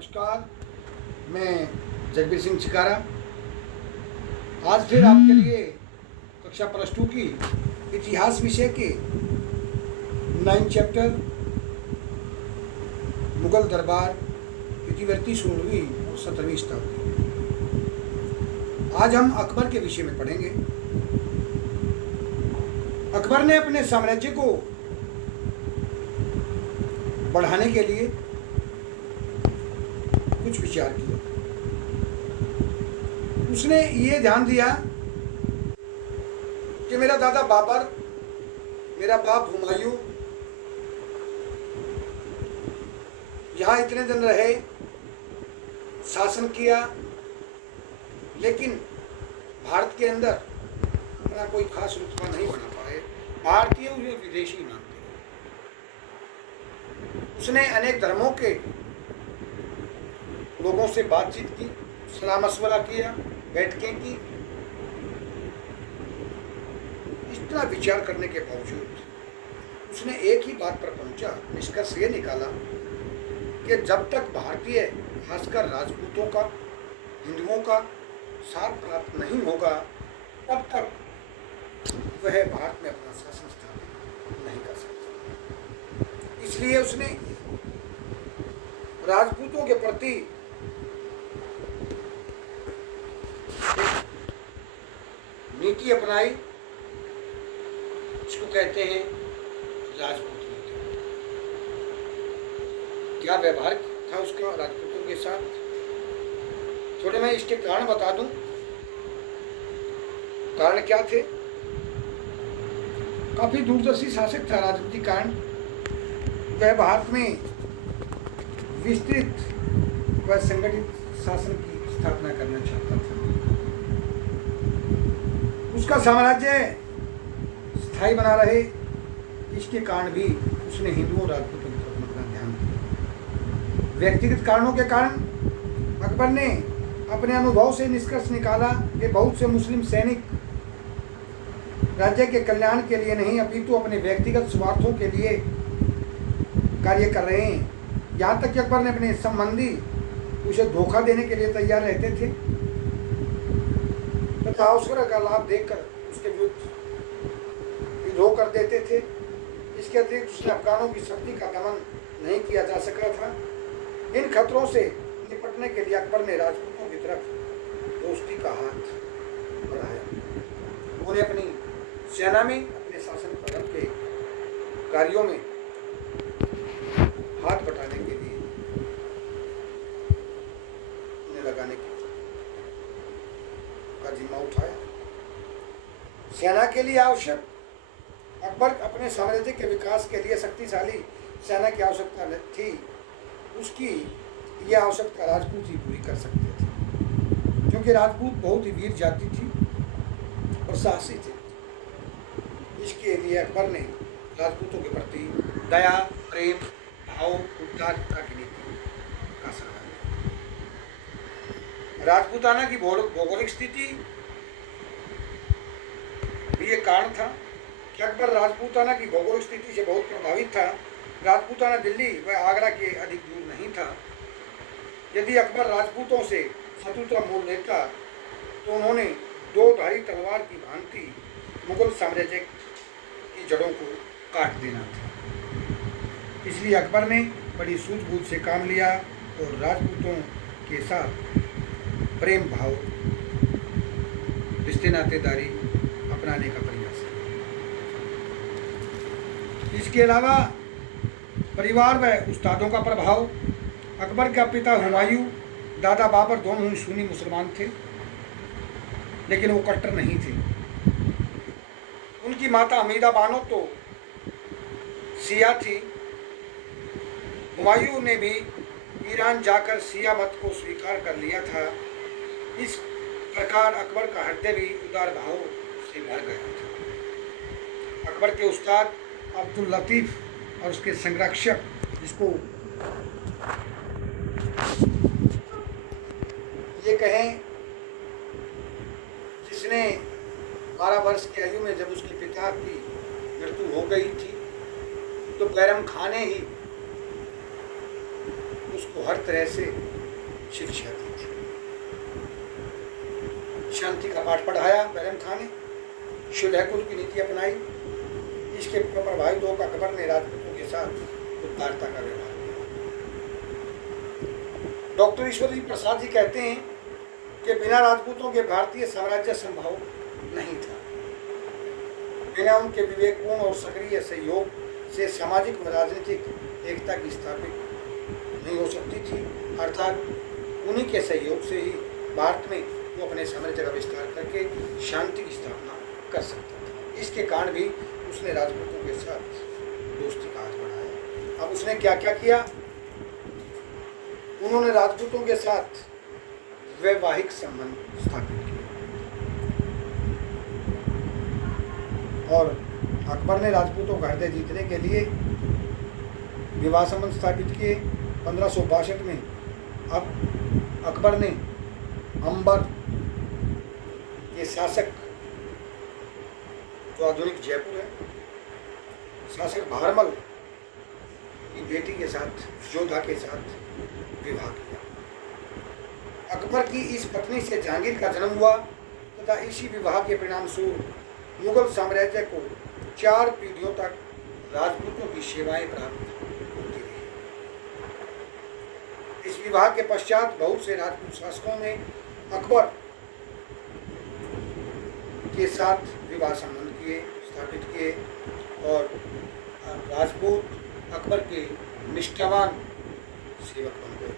नमस्कार, मैं जगबीर सिंह चिकारा आज फिर आपके लिए कक्षा +2 की इतिहास विषय के 9 चैप्टर मुगल दरबार इतिवृत्ति 16वीं और 17वीं शताब्दी। आज हम अकबर के विषय में पढ़ेंगे। अकबर ने अपने साम्राज्य को बढ़ाने के लिए कुछ विचार किया। उसने ये ध्यान दिया कि मेरा दादा बाबर, मेरा बाप हुमायूं यहाँ इतने दिन रहे, शासन किया, लेकिन भारत के अंदर अपना कोई खास रुतबा नहीं बना पाए। भारतीय उन्हें विदेशी मानते हैं। उसने अनेक धर्मों के लोगों से बातचीत की, सलाह मशवरा किया, बैठकें की। इतना विचार करने के बावजूद उसने एक ही बात पर पहुंचा, निष्कर्ष ये निकाला कि जब तक भारतीय, खासकर राजपूतों का, हिंदुओं का साथ प्राप्त नहीं होगा, तब तक वह भारत में अपना शासन स्थापित नहीं कर सकता। इसलिए उसने राजपूतों के प्रति नीति अपनाई, इसको कहते हैं राजपूत नीति। क्या व्यवहार था उसका राजपूतों के साथ, थोड़े मैं इसके कारण बता दूं। कारण क्या थे? काफी दूरदर्शी शासक था राजनीतिक कारण। वह भारत में विस्तृत व संगठित शासन की स्थापना करना चाहता था। उसका साम्राज्य स्थायी बना रहे, इसके कारण भी उसने हिंदुओं और राजपूतों की तरफ अपना ध्यान दिया। व्यक्तिगत कारणों के कारण अकबर ने अपने अनुभव से निष्कर्ष निकाला कि बहुत से मुस्लिम सैनिक राज्य के कल्याण के लिए नहीं, अपितु अपने व्यक्तिगत स्वार्थों के लिए कार्य कर रहे हैं। यहाँ तक कि अकबर ने अपने संबंधी उसे धोखा देने के लिए तैयार रहते थे तथा अवसर का लाभ देकर उसके विरुद्ध विद्रोह कर देते थे। इसके अतिरिक्त उसने अफगानों की शक्ति का दमन नहीं किया जा सका था। इन खतरों से निपटने के लिए अकबर ने राजपूतों की तरफ दोस्ती का हाथ बढ़ाया। उन्हें अपनी सेना में, अपने शासन प्रबंध के कार्यों में हाथ बटाने के लिए, उन्हें लगाने का जिम्मा उठाया। सेना के लिए आवश्यक, अकबर अपने साम्राज्य के विकास के लिए शक्तिशाली सेना की आवश्यकता थी। उसकी यह आवश्यकता राजपूत ही पूरी कर सकते थे, क्योंकि राजपूत बहुत ही वीर जाति थी और साहसी थे। इसके लिए अकबर ने राजपूतों के प्रति दया, प्रेम भाव, उदारता की नीति का सहारा लिया। राजपूताना की भौगोलिक स्थिति भी एक कारण था कि अकबर राजपूताना की भौगोलिक स्थिति से बहुत प्रभावित था। राजपूताना दिल्ली व आगरा के अधिक दूर नहीं था। यदि अकबर राजपूतों से शत्रुता मोल लेता तो उन्होंने दो धारी तलवार की भांति मुगल साम्राज्य की जड़ों को काट देना था। इसलिए अकबर ने बड़ी सूझबूझ से काम लिया और राजपूतों के साथ प्रेम भाव, रिश्ते नातेदारी अपनाने का प्रयास किया। इसके अलावा परिवार व उस्तादों का प्रभाव। अकबर का पिता हुमायूं, दादा बाबर दोनों ही सुन्नी मुसलमान थे, लेकिन वो कट्टर नहीं थे। उनकी माता हमीदा बानो तो शिया थी। हुमायूं ने भी ईरान जाकर शिया मत को स्वीकार कर लिया था। इस प्रकार अकबर का हृदय भी उदार भाव से भर गया था। अकबर के उस्ताद अब्दुल लतीफ और उसके संरक्षक, जिसको ये कहें, जिसने 12 वर्ष की आयु में जब उसके पिता की मृत्यु हो गई थी तो बैरम खां ने ही उसको उसको हर तरह से शिक्षा दी थी। शांति का पाठ पढ़ाया बैरम खान ने, शुद्धकुल की नीति अपनाई। इसके प्रभावित होकर अकबर ने राजपूतों के साथ उदारता का व्यवहार किया। डॉक्टर ईश्वरी प्रसाद जी कहते हैं कि बिना राजपूतों के भारतीय साम्राज्य संभव नहीं था। बिना उनके विवेकपूर्ण और सक्रिय सहयोग से सामाजिक व राजनीतिक एकता की स्थापित नहीं हो सकती थी। अर्थात उन्हीं के सहयोग से ही भारत में वो अपने साम्राज्य का विस्तार करके शांति की स्थापना कर सकता था। इसके कारण भी उसने राजपूतों के साथ दोस्ती का हाथ बढ़ाया। अब उसने क्या क्या किया? उन्होंने राजपूतों के साथ वैवाहिक संबंध स्थापित किए और अकबर ने राजपूतों का हृदय जीतने के लिए विवाह संबंध स्थापित किए। 1562 में अब अकबर ने अंबर के शासक, जो आधुनिक जयपुर है, शासक भारमल की बेटी के साथ, जोधा के साथ विवाह किया। अकबर की इस पत्नी से जहांगीर का जन्म हुआ तथा इसी विवाह के परिणाम स्वरूप मुगल साम्राज्य को 4 पीढ़ियों तक राजपूतों की सेवाएं प्राप्त होती रही। इस विवाह के पश्चात बहुत से राजपूत शासकों ने अकबर के साथ विवाह संबंध स्थापित किए और राजपूत अकबर के निष्ठावान सेवक बन गए।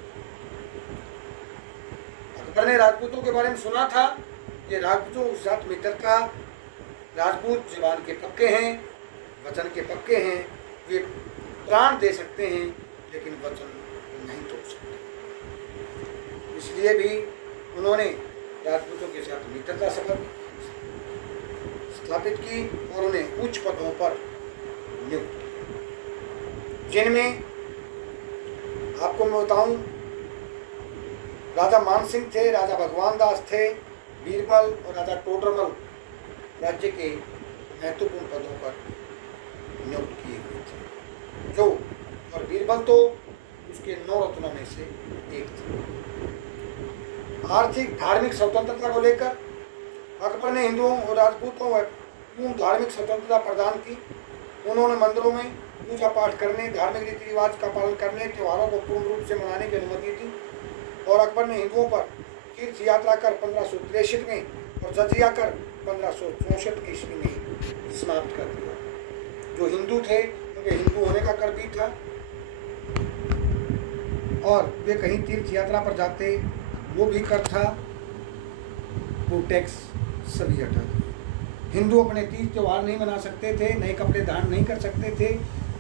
अकबर ने राजपूतों के बारे में सुना था कि राजपूतों के साथ मित्रता, राजपूत जवान के पक्के हैं, वचन के पक्के हैं, वे प्राण दे सकते हैं लेकिन वचन नहीं तोड़ सकते। इसलिए भी उन्होंने राजपूतों के साथ मित्रता संबंध स्थापित की और उन्हें उच्च पदों पर नियुक्त किया, जिनमें आपको मैं बताऊं, राजा मानसिंह थे, राजा भगवान दास थे, बीरबल और राजा टोडरमल राज्य के महत्वपूर्ण पदों पर नियुक्त किए हुए थे। जो और बीरबल तो उसके 9 रत्नों में से एक थे। आर्थिक धार्मिक स्वतंत्रता को लेकर अकबर ने हिंदुओं और राजपूतों को पूर्ण धार्मिक स्वतंत्रता प्रदान की। उन्होंने मंदिरों में पूजा पाठ करने, धार्मिक रीति रिवाज का पालन करने, त्योहारों को पूर्ण रूप से मनाने की अनुमति दी और अकबर ने हिंदुओं पर तीर्थ यात्रा कर 1563 में और जजिया कर 1564 ईस्वी में समाप्त कर दिया। जो हिंदू थे उनके हिंदू होने का कर भी था और वे कहीं तीर्थ यात्रा पर जाते वो भी कर था, वो टैक्स सभी हटा दिए। हिंदू अपने तीज त्यौहार नहीं मना सकते थे, नए कपड़े धारण नहीं कर सकते थे।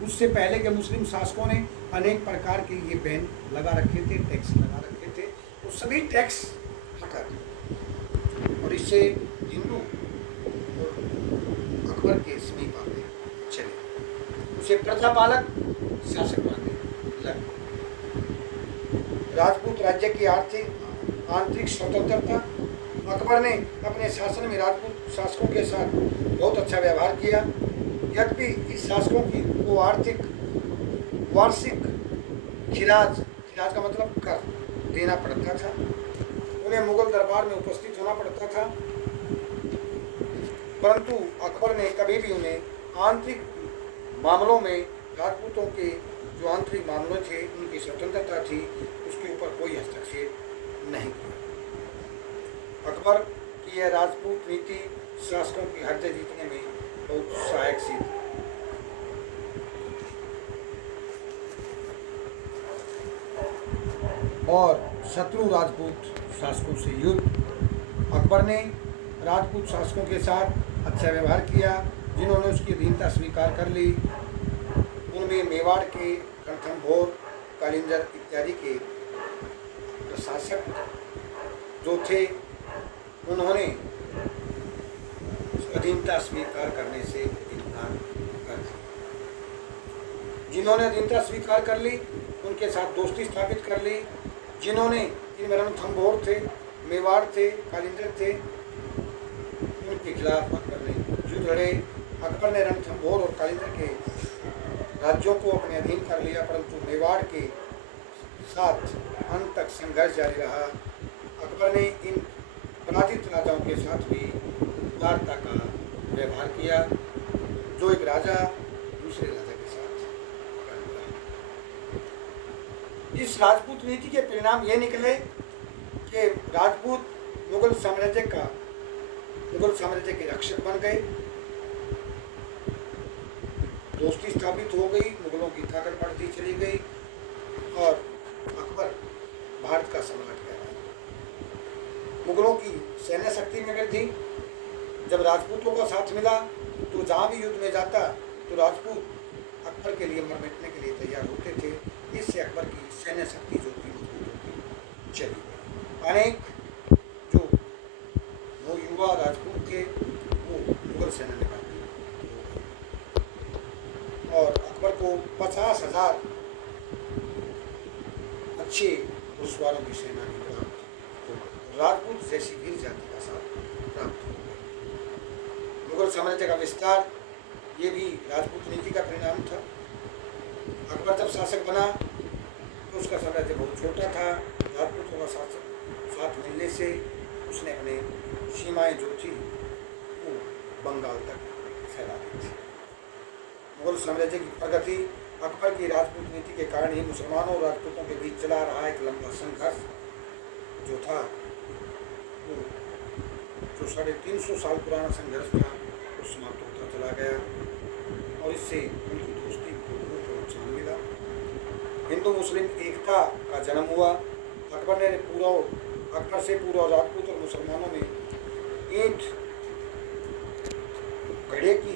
उससे पहले के मुस्लिम शासकों ने अनेक प्रकार के ये बैन लगा रखे थे, टैक्स लगा रखे थे, वो सभी टैक्स हटा दिए और इससे हिंदू अकबर के समीप आते चले, उसे प्रजापालक शासक मानने लगे। राजपूत राज्य की आंतरिक स्वतंत्रता, अकबर ने अपने शासन में राजपूत शासकों के साथ बहुत अच्छा व्यवहार किया। यद्यपि इस शासकों की को वार्षिक खिराज का मतलब कर देना पड़ता था, उन्हें मुगल दरबार में उपस्थित होना पड़ता था, परंतु अकबर ने कभी भी उन्हें आंतरिक मामलों में, राजपूतों के जो आंतरिक मामले थे उनकी स्वतंत्रता थी, उसके ऊपर कोई हस्तक्षेप नहीं किया। अकबर की यह राजपूत नीति शासकों की हृदय जीतने में बहुत सहायक सिद्ध। और शत्रु राजपूत शासकों से युद्ध, अकबर ने राजपूत शासकों के साथ अच्छा व्यवहार किया जिन्होंने उसकी अधीनता स्वीकार कर ली। उनमें मेवाड़ के रणथंभौर, कालिंजर इत्यादि के प्रशासक जो थे उन्होंने अधीनता स्वीकार करने से इनकार कर दिया। जिन्होंने अधीनता स्वीकार कर ली उनके साथ दोस्ती स्थापित कर ली। जिन्होंने इनमें रणथंभौर थे, मेवाड़ थे, कालिंजर थे, उनके खिलाफ अकबर ने युद्ध लड़े। अकबर ने रणथंभौर और कालिंजर के राज्यों को अपने अधीन कर लिया, परंतु मेवाड़ के साथ अंत तक संघर्ष जारी रहा। अकबर ने इन पराजित राजाओं के साथ भी उदारता का व्यवहार किया, जो एक राजा दूसरे राजा के साथ करता है। इस राजपूत नीति के परिणाम ये निकले कि राजपूत मुगल साम्राज्य के रक्षक बन गए, दोस्ती स्थापित हो गई, मुगलों की ताकत बढ़ती चली गई और अकबर भारत का सम्राट कहलाया। मुगलों की सैन्य शक्ति में वृद्धि, जब राजपूतों का साथ मिला तो जहाँ भी युद्ध में जाता तो राजपूत अकबर के लिए मर मिटने के लिए तैयार होते थे। इससे अकबर की सैन्य शक्ति जो थी मजबूत होती चली गई। अनेक जो वो युवा राजपूत थे वो मुगल सेना में भर्ती हो गए और अकबर को 50,000 अच्छे घुड़सवारों की सेना भी प्राप्त हो गई। राजपूत जैसी वीर जाति का साथ प्राप्त हो गया। मुगल साम्राज्य का विस्तार ये भी राजपूत नीति का परिणाम था। अकबर जब शासक बना तो उसका साम्राज्य बहुत छोटा था। राजपूतों का साथ मिलने से उसने अपने सीमाएं जो थी वो बंगाल तक फैला दी थी। मुगल साम्राज्य की प्रगति अकबर की राजपूत नीति के कारण ही मुसलमानों और राजपूतों के बीच चला रहा एक लंबा संघर्ष जो था वो जो 350 साल पुराना संघर्ष था वो समाप्त होता चला गया और इससे उनकी दोस्ती को बहुत प्रोत्साहन मिला। हिंदू मुस्लिम एकता का जन्म हुआ। अकबर से पूर्व राजपूत और मुसलमानों में ईंट घड़े की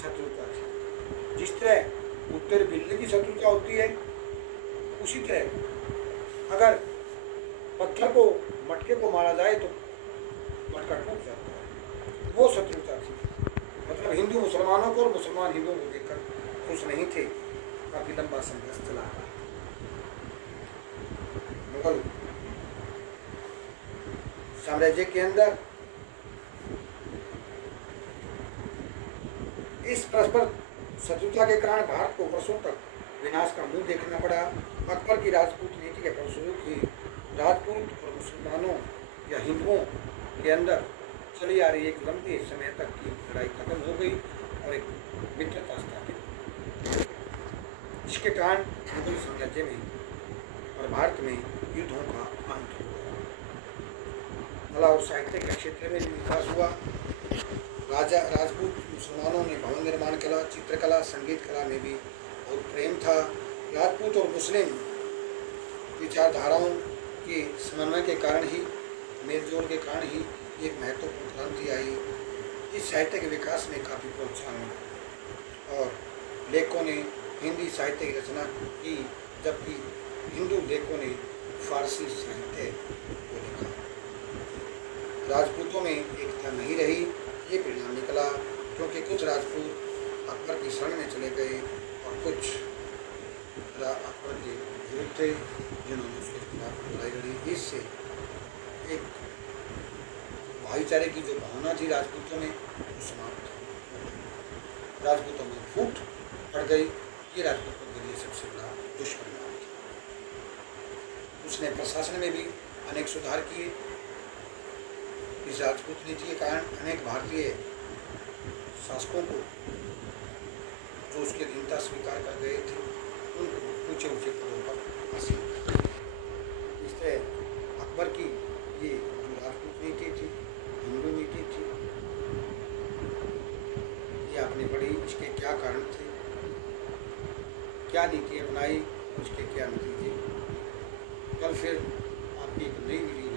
शत्रुता थी। जिस तरह उत्तर बिल्ली की शत्रुता होती है उसी तरह अगर पत्थर को मटके को मारा जाए तो मटका टूट जाता है, वो शत्रुता थी। मतलब हिंदू मुसलमानों को और मुसलमान हिंदुओं को देखकर खुश नहीं थे। काफी लंबा संघर्ष चला रहा। मुगल साम्राज्य के अंदर इस परस्पर शत्रुता के कारण भारत को वर्षों तक विनाश का मुंह देखना पड़ा। अकबर की राजपूत नीति के फलस्वरूप ही राजपूत और मुसलमानों या हिंदुओं के अंदर चली आ रही एक लंबे समय तक की लड़ाई खत्म हो गई और एक मित्रता स्थापित, जिसके कारण मुगल साम्राज्य में और भारत में युद्धों का अंत हो गया। कला और साहित्य के क्षेत्र में विकास हुआ। राजपूत मुसलमानों ने भवन निर्माण कला, चित्रकला, संगीत कला में भी बहुत प्रेम था। राजपूत और मुस्लिम विचारधाराओं के समन्वय के कारण ही, मेलजोल के कारण ही एक महत्वपूर्ण क्रांति आई। इस साहित्य के विकास में काफ़ी प्रोत्साहन मिला और लेखकों ने हिंदी साहित्य की रचना की, जबकि हिंदू लेखकों ने फारसी साहित्य को लिखा। राजपूतों में एकता नहीं रही, ये परिणाम निकला, क्योंकि कुछ राजपूत अकबर की शरण में चले गए और कुछ अकबर के विरुद्ध थे जिन्होंने उसके खिलाफ लड़ाई लड़ी। इससे एक भाईचारे की जो भावना थी राजपूतों में वो समाप्त हो गई। राजपूतों में फूट पड़ गई। ये राजपूतों के लिए सबसे बड़ा दुष्परिणाम था। उसने प्रशासन में भी अनेक सुधार किए। इस राजपूत नीति के कारण अनेक भारतीय शासकों को जो उसकी अधीनता स्वीकार कर गए थे उनको ऊंचे ऊंचे पदों पर हासिल किया। इस तरह अकबर की ये जो राजपूत नीति थी, हिंदू नीति थी, ये आपने पढ़ी। इसके क्या कारण थे, क्या नीति अपनाई, उसके क्या नतीजे। कल फिर आपकी एक नई वीडियो